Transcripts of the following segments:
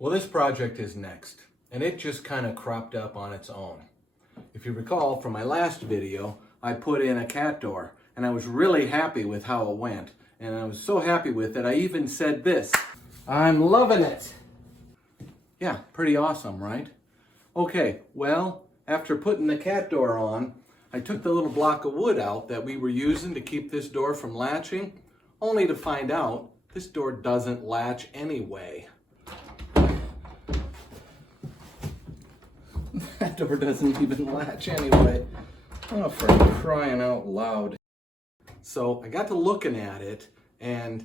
Well, this project is next, and it just kind of cropped up on its own. If you recall from my last video, I put in a cat door, and I was really happy with how it went. And I was so happy with it, I even said this: I'm loving it. Yeah, pretty awesome, right? Okay, well, after putting the cat door on, I took the little block of wood out that we were using to keep this door from latching, only to find out this door doesn't latch anyway. That door doesn't even latch anyway. Oh, for crying out loud. So I got to looking at it, and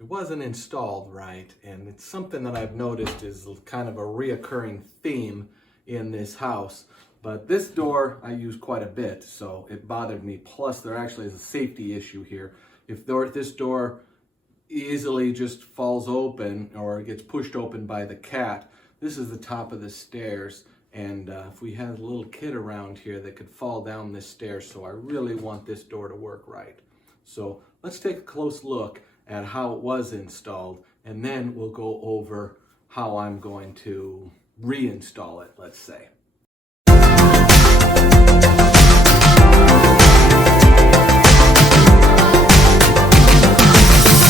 it wasn't installed right. And it's something that I've noticed is kind of a reoccurring theme in this house. But this door I use quite a bit, so it bothered me. Plus, there actually is a safety issue here. If this door easily just falls open or gets pushed open by the cat, this is the top of the stairs. And if we had a little kid around here that could fall down this stairs, so I really want this door to work right. So let's take a close look at how it was installed, and then we'll go over how I'm going to reinstall it, let's say.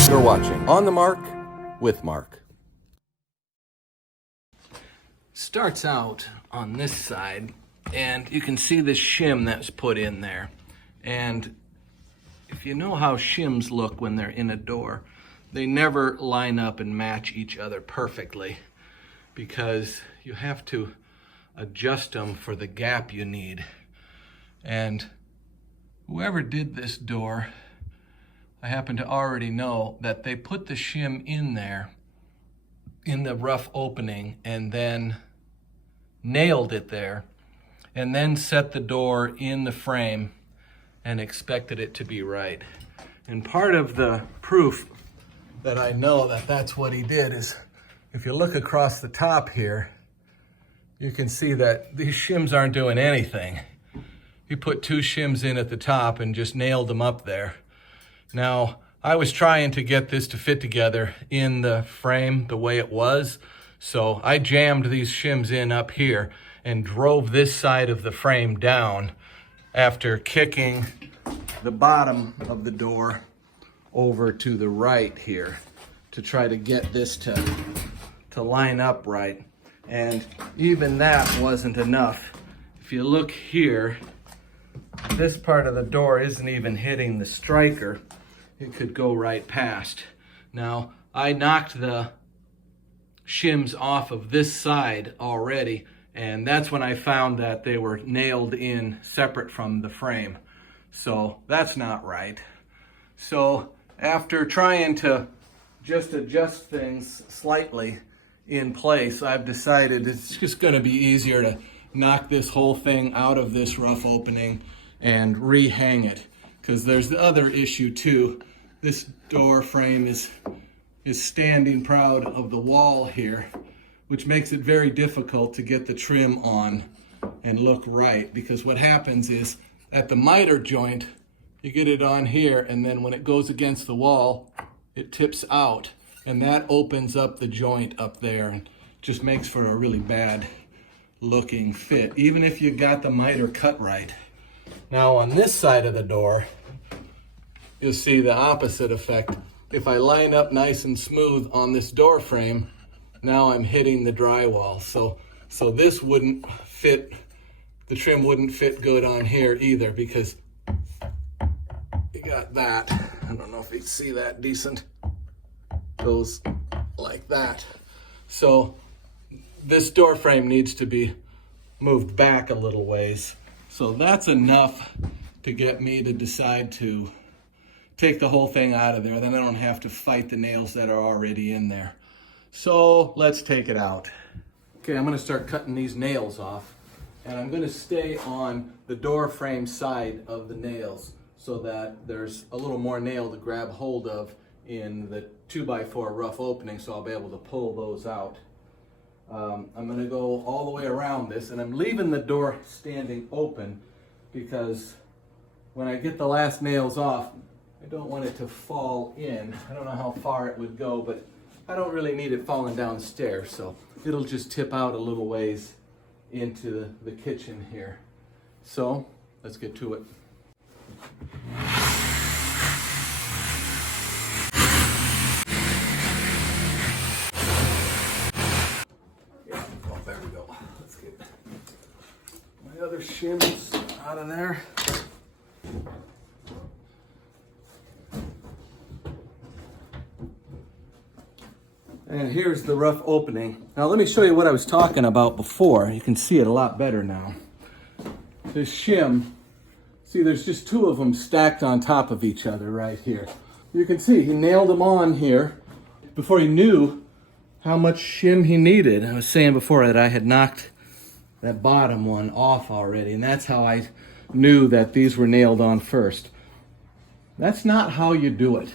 You're watching On the Mark with Mark. Starts out on this side, and you can see the shim that's put in there. And if you know how shims look when they're in a door, they never line up and match each other perfectly, because you have to adjust them for the gap you need. And whoever did this door, I happen to already know that they put the shim in there in the rough opening and then nailed it there, and then set the door in the frame and expected it to be right. And part of the proof that I know that that's what he did is, if you look across the top here, you can see that these shims aren't doing anything. He put two shims in at the top and just nailed them up there. Now, I was trying to get this to fit together in the frame the way it was, so I jammed these shims in up here and drove this side of the frame down after kicking the bottom of the door over to the right here to try to get this to line up right. And even that wasn't enough. If you look here, this part of the door isn't even hitting the striker. It could go right past. Now, I knocked the shims off of this side already, and that's when I found that they were nailed in separate from the frame. So that's not right. So after trying to just adjust things slightly in place, I've decided it's just going to be easier to knock this whole thing out of this rough opening and rehang it, because there's the other issue too. This door frame is standing proud of the wall here, which makes it very difficult to get the trim on and look right, because what happens is at the miter joint, you get it on here, and then when it goes against the wall, it tips out, and that opens up the joint up there and just makes for a really bad looking fit, even if you got the miter cut right. Now on this side of the door, you'll see the opposite effect. If I line up nice and smooth on this door frame, now I'm hitting the drywall. So this wouldn't fit, the trim wouldn't fit good on here either, because you got that. I don't know if you can see that decent. Goes like that. So this door frame needs to be moved back a little ways. So that's enough to get me to decide to take the whole thing out of there. Then I don't have to fight the nails that are already in there. So let's take it out. Okay, I'm going to start cutting these nails off, and I'm going to stay on the door frame side of the nails so that there's a little more nail to grab hold of in the 2x4 rough opening, so I'll be able to pull those out. I'm going to go all the way around this, and I'm leaving the door standing open because when I get the last nails off, I don't want it to fall in. I don't know how far it would go, but I don't really need it falling down the stairs, so it'll just tip out a little ways into the kitchen here. So let's get to it. Yeah, oh, there we go. Let's get my other shims out of there. And here's the rough opening. Now let me show you what I was talking about before. You can see it a lot better now. This shim, see there's just two of them stacked on top of each other right here. You can see he nailed them on here before he knew how much shim he needed. I was saying before that I had knocked that bottom one off already, and that's how I knew that these were nailed on first. That's not how you do it.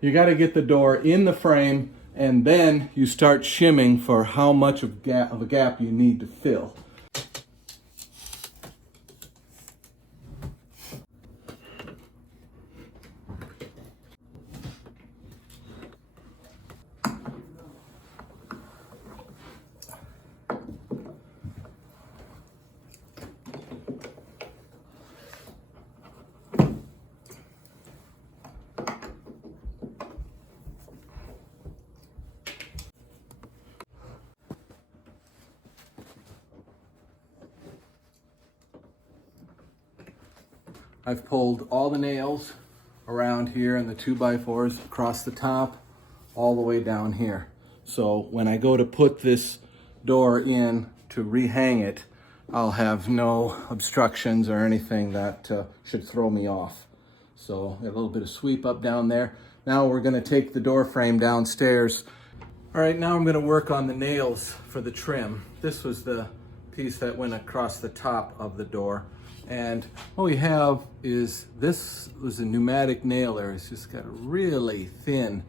You got to get the door in the frame, and then you start shimming for how much of a gap you need to fill. I've pulled all the nails around here and the 2x4s across the top all the way down here. So when I go to put this door in to rehang it, I'll have no obstructions or anything that should throw me off. So a little bit of sweep up down there. Now we're going to take the door frame downstairs. All right, now I'm going to work on the nails for the trim. This was the piece that went across the top of the door. And what we have is, this was a pneumatic nailer. It's just got really thin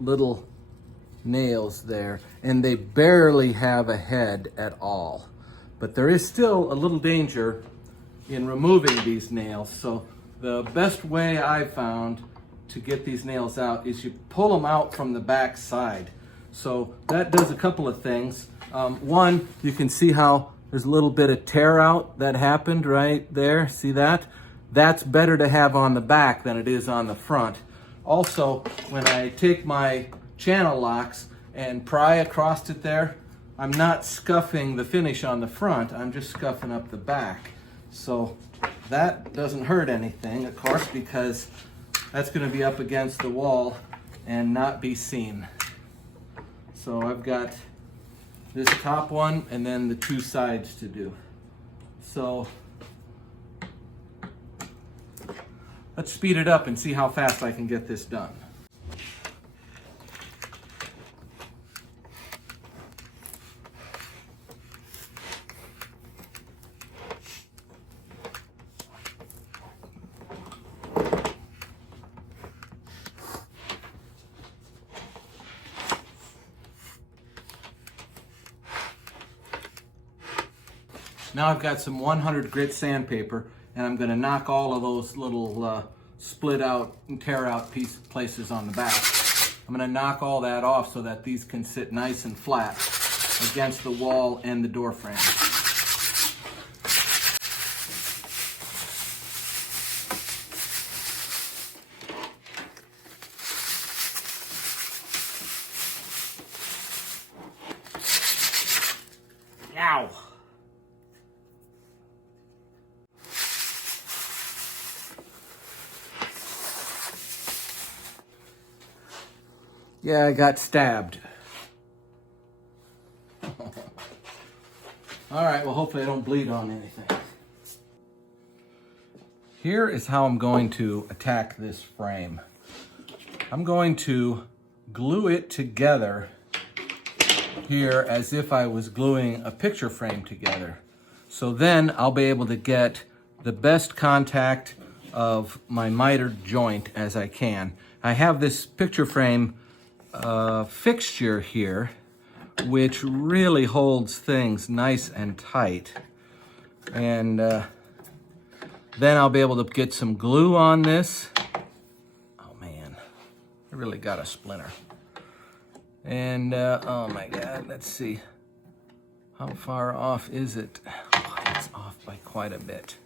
little nails there, and they barely have a head at all. But there is still a little danger in removing these nails. So the best way I've found to get these nails out is you pull them out from the back side. So that does a couple of things. One, you can see how there's a little bit of tear out that happened right there. See that? That's better to have on the back than it is on the front. Also, when I take my channel locks and pry across it there, I'm not scuffing the finish on the front, I'm just scuffing up the back. So that doesn't hurt anything, of course, because that's going to be up against the wall and not be seen. So I've got this top one and then the two sides to do. So let's speed it up and see how fast I can get this done. Now I've got some 100 grit sandpaper, and I'm going to knock all of those little split out and tear out places on the back. I'm going to knock all that off so that these can sit nice and flat against the wall and the door frame. Ow! Yeah, I got stabbed. All right, well, hopefully I don't bleed on anything. Here is how I'm going to attack this frame. I'm going to glue it together here as if I was gluing a picture frame together. So then I'll be able to get the best contact of my mitered joint as I can. I have this picture frame fixture here, which really holds things nice and tight. And then I'll be able to get some glue on this. Oh man, I really got a splinter. And oh my God, let's see. How far off is it? Oh, it's off by quite a bit.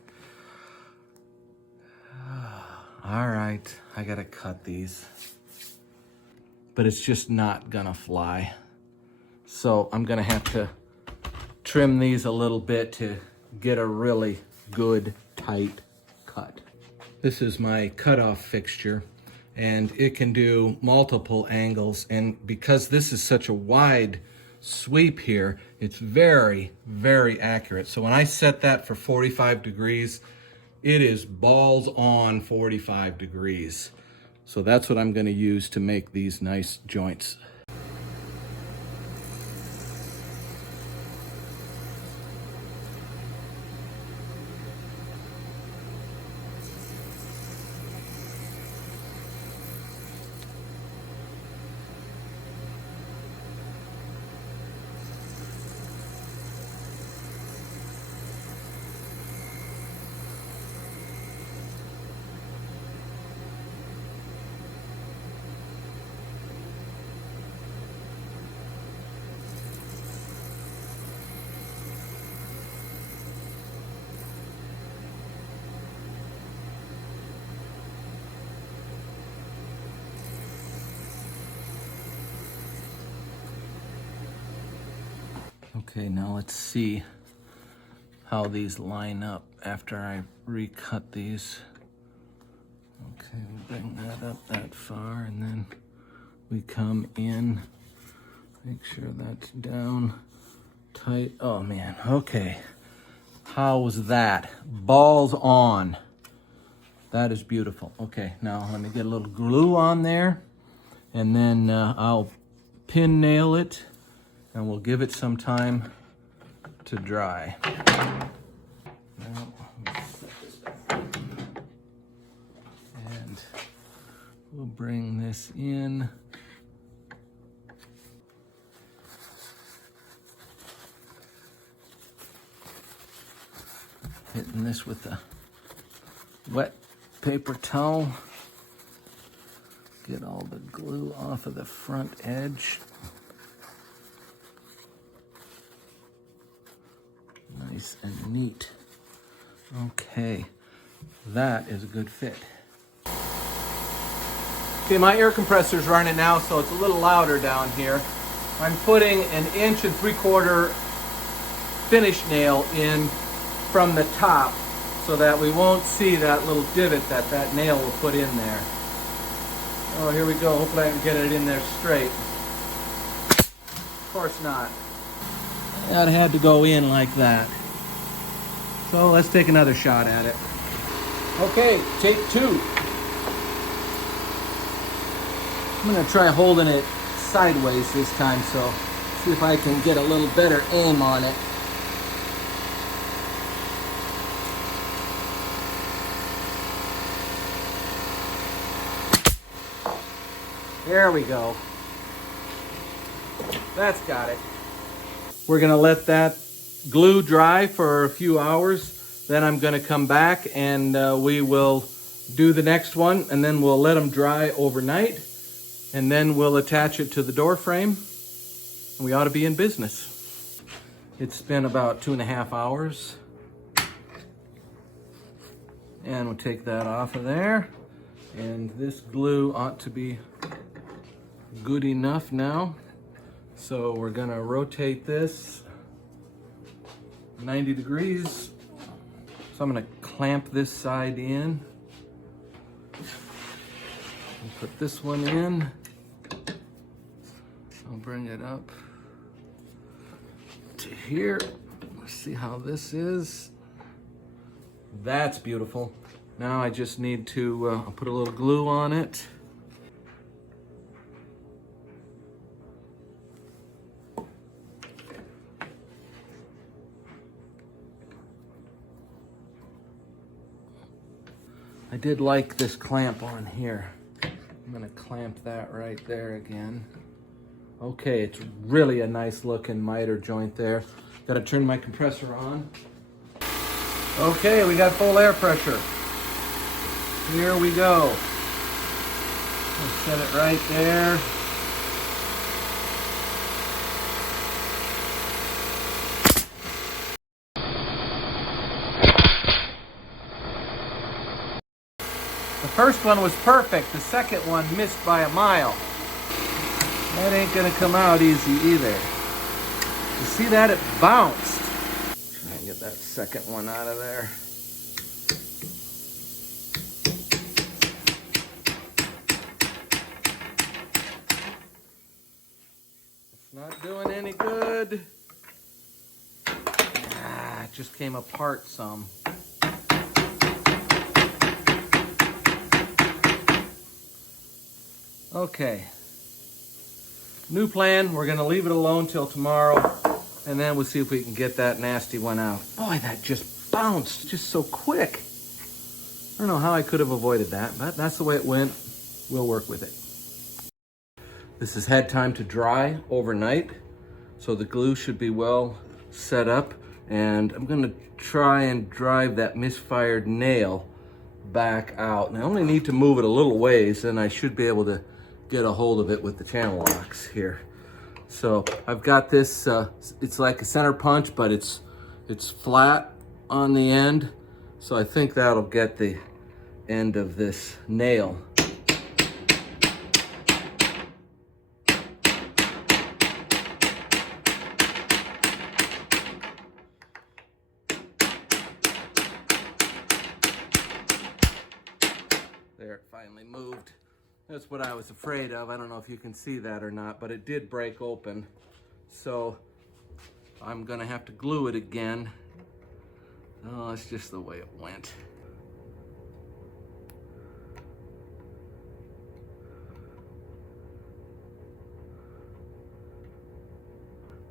All right, I gotta cut these. But it's just not gonna fly. So I'm gonna have to trim these a little bit to get a really good, tight cut. This is my cutoff fixture, and it can do multiple angles. And because this is such a wide sweep here, it's very, very accurate. So when I set that for 45 degrees, it is balls on 45 degrees. So that's what I'm going to use to make these nice joints. Okay, now let's see how these line up after I recut these. Okay, we bring that up that far, and then we come in, make sure that's down tight. Oh man, okay. How was that? Balls on. That is beautiful. Okay, now let me get a little glue on there, and then I'll pin nail it, and we'll give it some time to dry. Now, let me set this down. And we'll bring this in. Hitting this with a wet paper towel. Get all the glue off of the front edge. Nice and neat. Okay, that is a good fit. Okay, my air compressor's running now, so it's a little louder down here. I'm putting an 1 3/4 inch finish nail in from the top so that we won't see that little divot that nail will put in there. Oh, here we go. Hopefully I can get it in there straight. Of course not. That had to go in like that. So let's take another shot at it. Okay, take 2. I'm gonna try holding it sideways this time, so see if I can get a little better aim on it. There we go. That's got it. We're gonna let that glue dry for a few hours. Then I'm gonna come back and we will do the next one, and then we'll let them dry overnight, and then we'll attach it to the door frame, and we ought to be in business. It's been about 2.5 hours. And we'll take that off of there. And this glue ought to be good enough now. So we're gonna rotate this 90 degrees. So I'm gonna clamp this side in. And put this one in. I'll bring it up to here. Let's see how this is. That's beautiful. Now I just need to put a little glue on it. I did like this clamp on here. I'm gonna clamp that right there again. Okay, it's really a nice looking miter joint there. Gotta turn my compressor on. Okay, we got full air pressure. Here we go. I'll set it right there. First one was perfect. The second one missed by a mile. That ain't gonna come out easy either. You see that? It bounced. Try and get that second one out of there. It's not doing any good. Ah, it just came apart some. Okay. New plan, we're gonna leave it alone till tomorrow, and then we'll see if we can get that nasty one out. Boy, that just bounced just so quick. I don't know how I could have avoided that, but that's the way it went. We'll work with it. This has had time to dry overnight, so the glue should be well set up, and I'm gonna try and drive that misfired nail back out. And I only need to move it a little ways, and I should be able to get a hold of it with the channel locks here. So I've got this, it's like a center punch, but it's flat on the end. So I think that'll get the end of this nail. There, it finally moved. That's what I was afraid of. I don't know if you can see that or not, but it did break open. So I'm gonna have to glue it again. Oh, it's just the way it went.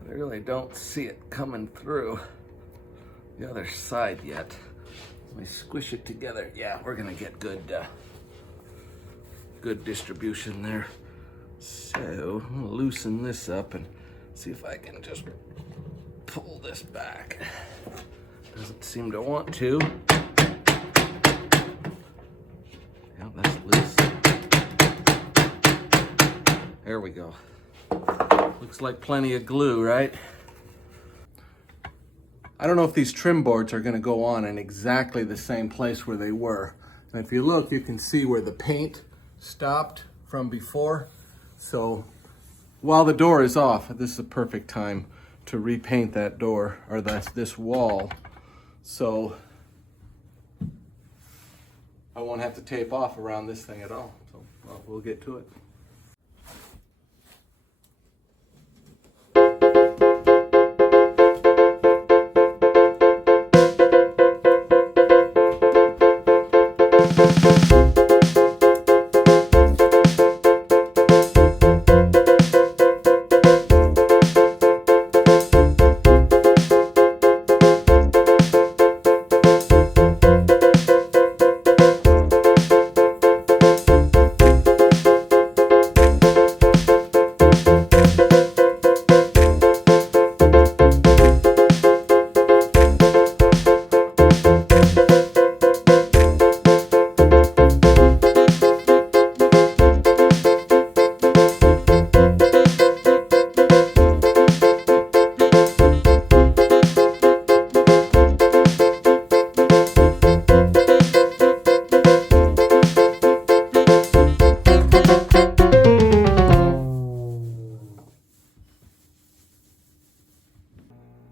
I really don't see it coming through the other side yet. Let me squish it together. Yeah, we're gonna get good distribution there. So I'm gonna loosen this up and see if I can just pull this back. Doesn't seem to want to. Yeah, that's loose. There we go. Looks like plenty of glue, right? I don't know if these trim boards are gonna go on in exactly the same place where they were. And if you look, you can see where the paint stopped from before. So while the door is off, this is a perfect time to repaint that door, or this wall. So I won't have to tape off around this thing at all. So well, we'll get to it.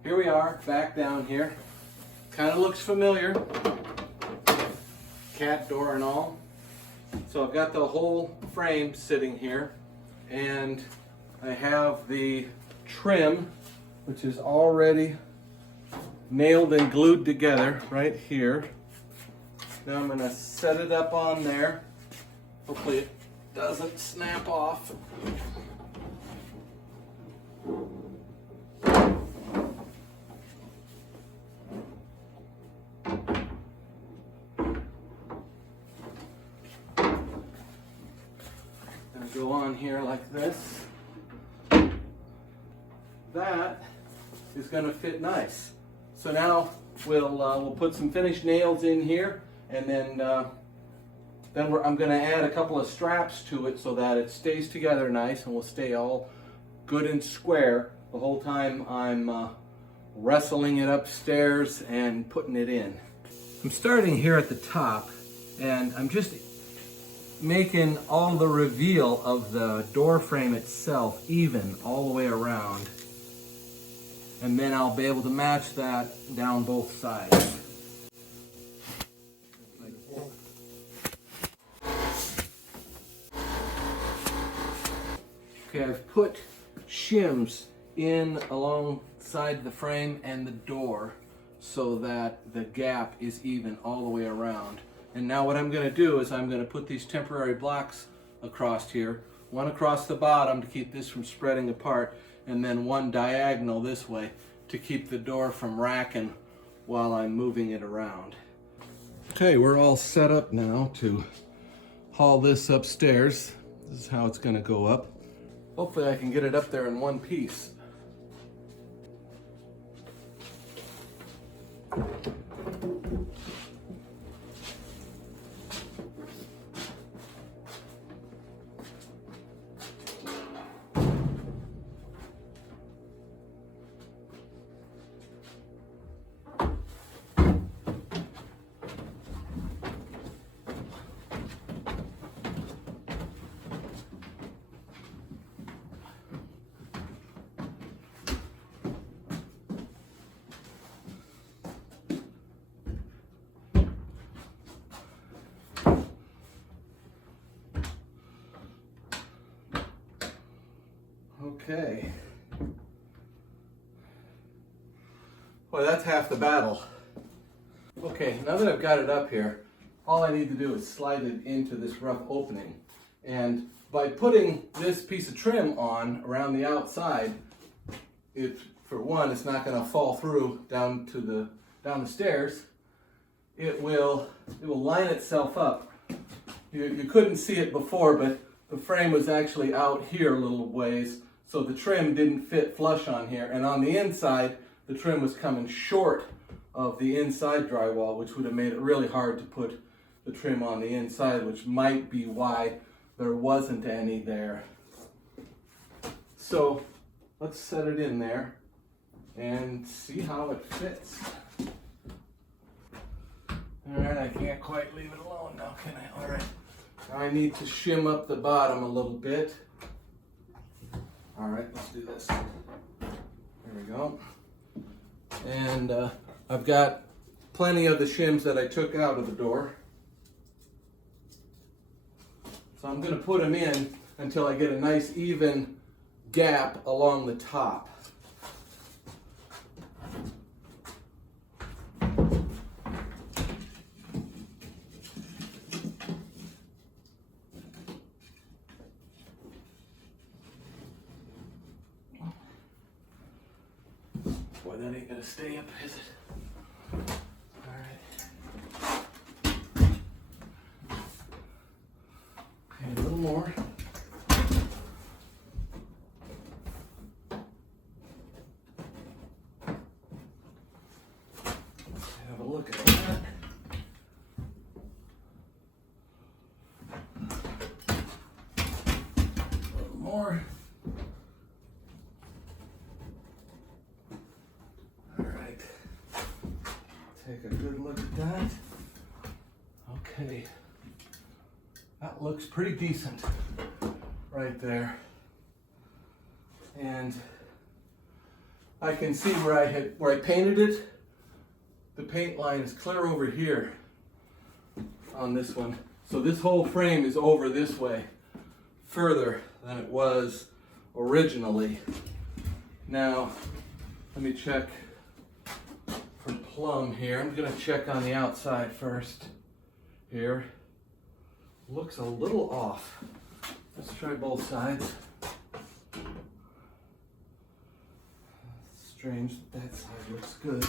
Here we are, back down here. Kind of looks familiar. Cat door and all. So I've got the whole frame sitting here, and I have the trim, which is already nailed and glued together right here. Now I'm going to set it up on there. Hopefully it doesn't snap off. Go on here like this. That is going to fit nice. So now we'll put some finished nails in here, and then I'm going to add a couple of straps to it so that it stays together nice and will stay all good and square the whole time I'm wrestling it upstairs and putting it in. I'm starting here at the top, and I'm just making all the reveal of the door frame itself even all the way around. And then I'll be able to match that down both sides. Okay, I've put shims in alongside the frame and the door so that the gap is even all the way around. And now what I'm going to do is I'm going to put these temporary blocks across here, one across the bottom to keep this from spreading apart, and then one diagonal this way to keep the door from racking while I'm moving it around. Okay, we're all set up now to haul this upstairs. This is how it's going to go up. Hopefully I can get it up there in one piece. Okay. Well, that's half the battle. Okay, now that I've got it up here, all I need to do is slide it into this rough opening. And by putting this piece of trim on around the outside, for one, it's not going to fall through down the stairs. It will line itself up. You couldn't see it before, but the frame was actually out here a little ways, so the trim didn't fit flush on here. And on the inside, the trim was coming short of the inside drywall, which would have made it really hard to put the trim on the inside, which might be why there wasn't any there. So let's set it in there and see how it fits. All right, I can't quite leave it alone now, can I? All right, I need to shim up the bottom a little bit. All right, let's do this. There we go. And I've got plenty of the shims that I took out of the door. So I'm going to put them in until I get a nice even gap along the top. Boy, that ain't gonna stay up, is it? All right. Okay, a little more. Let's have a look at that. A little more. Take a good look at that. Okay, that looks pretty decent right there. And I can see where I painted it. The paint line is clear over here on this one. So this whole frame is over this way, further than it was originally. Now, let me check for plumb here. I'm gonna check on the outside first here. Looks a little off. Let's try both sides. Strange that side looks good.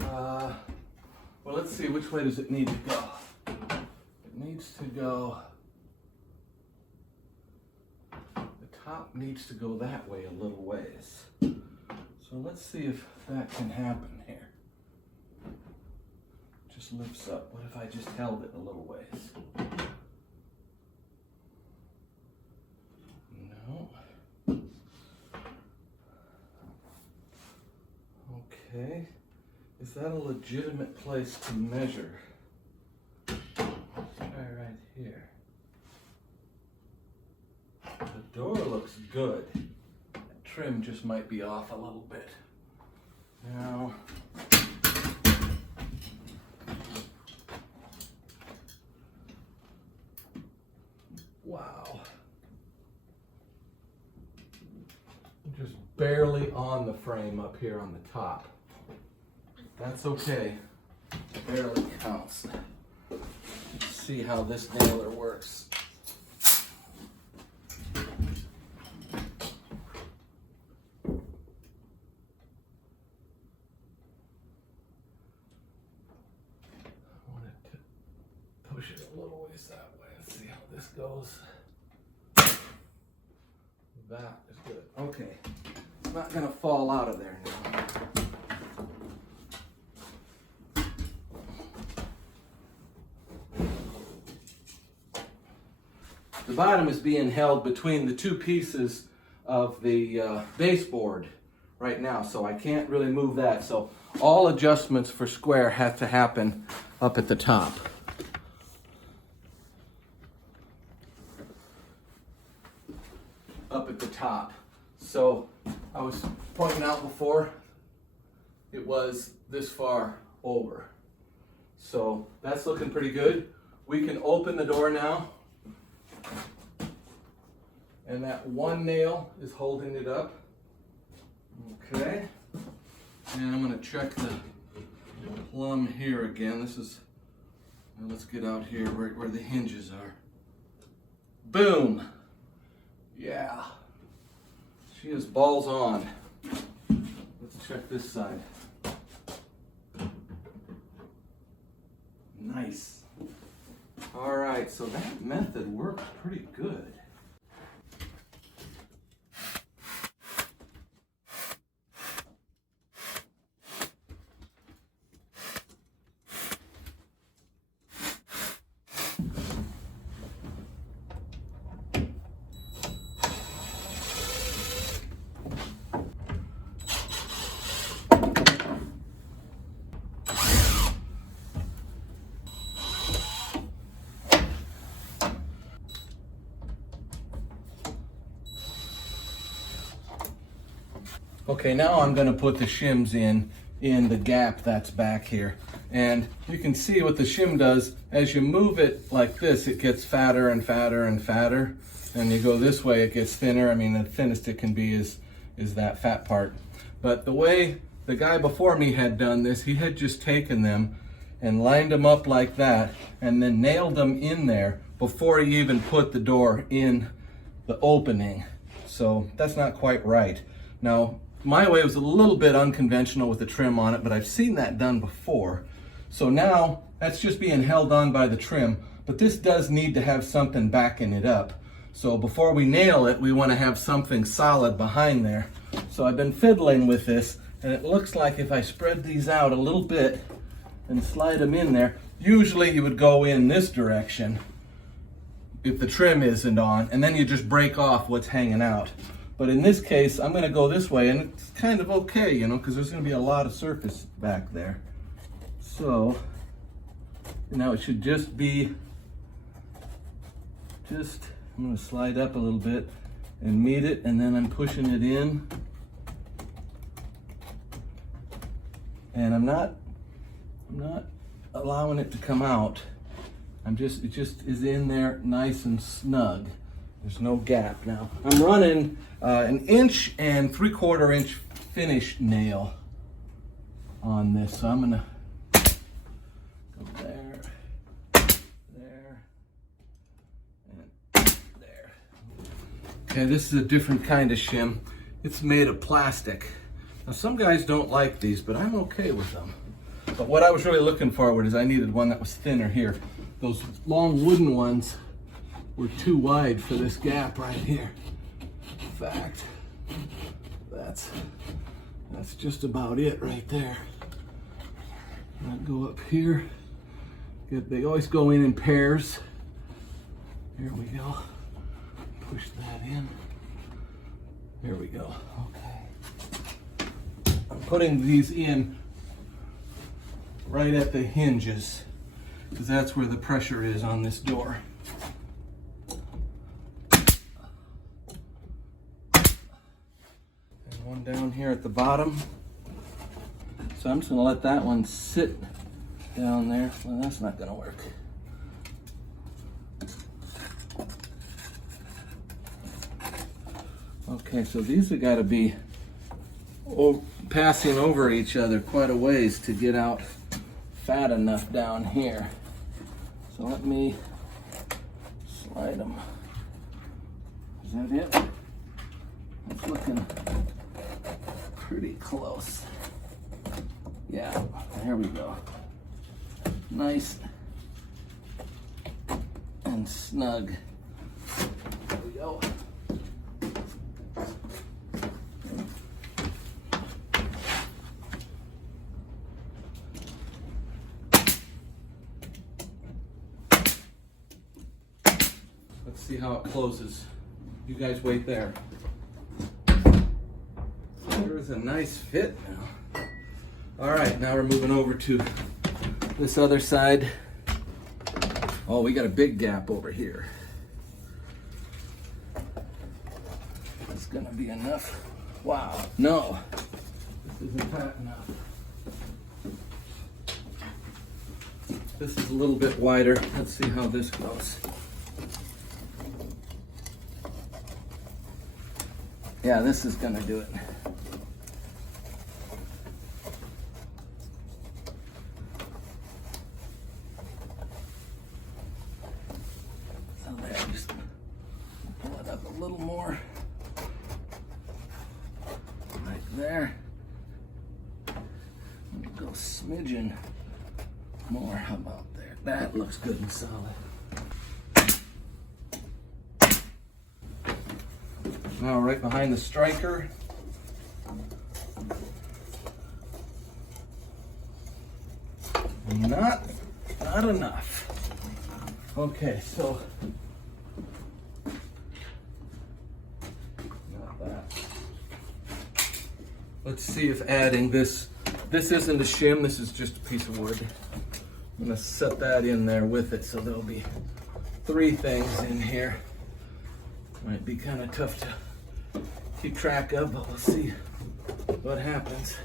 Well, let's see, which way does it need to go? It needs to go, the top needs to go that way a little ways. So let's see if that can happen here. Just lifts up. What if I just held it a little ways? No. Okay. Is that a legitimate place to measure? Let's try right here. good. The trim just might be off a little bit. Now, wow. Just barely on the frame up here on the top. That's okay. Barely counts. Let's see how this nailer works. Push it a little ways that way and see how this goes. That is good. Okay. It's not going to fall out of there now. The bottom is being held between the two pieces of the baseboard right now, so I can't really move that. So all adjustments for square have to happen up at the top. Up at the top. So I was pointing out before, it was this far over. So that's looking pretty good. We can open the door now. And that one nail is holding it up. Okay. And I'm going to check the plumb here again. This is, let's get out here where the hinges are. Boom. Yeah. She is balls on. Let's check this side. Nice. All right, so that method works pretty good. Okay, now I'm going to put the shims in the gap that's back here. And you can see what the shim does. As you move it like this, it gets fatter and fatter and fatter. And you go this way, it gets thinner. I mean, the thinnest it can be is that fat part. But the way the guy before me had done this, he had just taken them and lined them up like that and then nailed them in there before he even put the door in the opening. So that's not quite right. Now, my way was a little bit unconventional with the trim on it, but I've seen that done before. So now that's just being held on by the trim, but this does need to have something backing it up. So before we nail it, we want to have something solid behind there. So I've been fiddling with this, and it looks like if I spread these out a little bit and slide them in there, usually you would go in this direction if the trim isn't on, and then you just break off what's hanging out. But in this case, I'm going to go this way, and it's kind of okay, you know, because there's going to be a lot of surface back there. So now it should just be, I'm going to slide up a little bit and meet it, and then I'm pushing it in. And I'm not allowing it to come out. It just is in there nice and snug. There's no gap now. I'm running an 1 3/4 inch finish nail on this. So I'm gonna go there, there, and there. Okay, this is a different kind of shim. It's made of plastic. Now some guys don't like these, but I'm okay with them. But what I was really looking forward is I needed one that was thinner here. Those long wooden ones were too wide for this gap right here. In fact, that's just about it right there. I'll go up here. They always go in pairs. Here we go. Push that in. There we go. Okay. I'm putting these in right at the hinges because that's where the pressure is on this door. one down here at the bottom. So I'm just gonna let that one sit down there. Well, that's not gonna work. Okay, so these have got to be passing over each other quite a ways to get out fat enough down here. So let me slide them. Is that it? It's looking pretty close. Yeah, there we go. Nice and snug. There we go. Let's see how it closes. You guys wait there. There's a nice fit now. All right, now we're moving over to this other side. Oh, we got a big gap over here. That's gonna be enough. Wow, no, this isn't fat enough. This is a little bit wider. Let's see how this goes. Yeah, this is gonna do it. So there, just pull it up a little more. Right there. Let me go smidgen more. How about there? That looks good and solid. Now right behind the striker. Not enough. Okay, so not that. Let's see if adding this isn't a shim, this is just a piece of wood. I'm gonna set that in there with it, so there'll be 3 things in here. Might be kind of tough to keep track of, but we'll see what happens.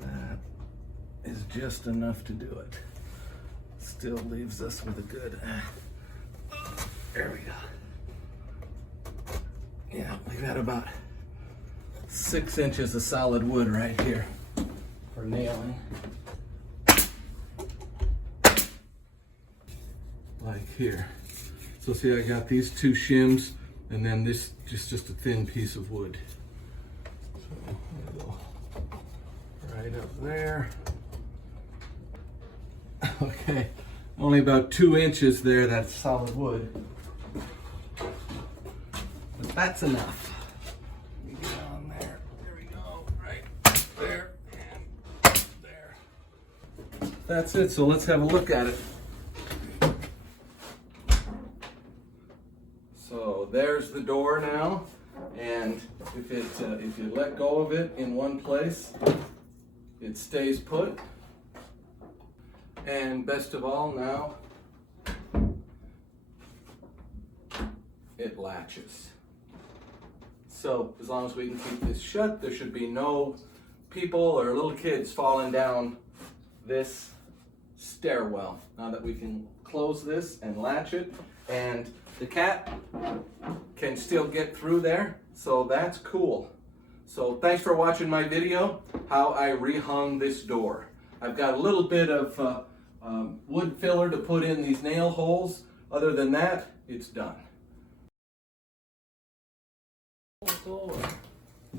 That is just enough to do it. Still leaves us with a good, there we go. Yeah, we've got about 6 inches of solid wood right here for nailing. Like here. So see, I got these 2 shims and then this just a thin piece of wood. So I'll go right up there. Okay. Only about 2 inches there, that's solid wood. But that's enough. Let me get on there. There we go. Right there and there. That's it, so let's have a look at it. So there's the door now, and if you let go of it in one place, it stays put. And best of all, now it latches. So as long as we can keep this shut, there should be no people or little kids falling down this stairwell. Now that we can close this and latch it, and the cat can still get through there, so that's cool. So thanks for watching my video, how I rehung this door. I've got a little bit of wood filler to put in these nail holes. Other than that, it's done.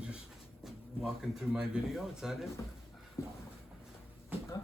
Just walking through my video, is that it? Huh?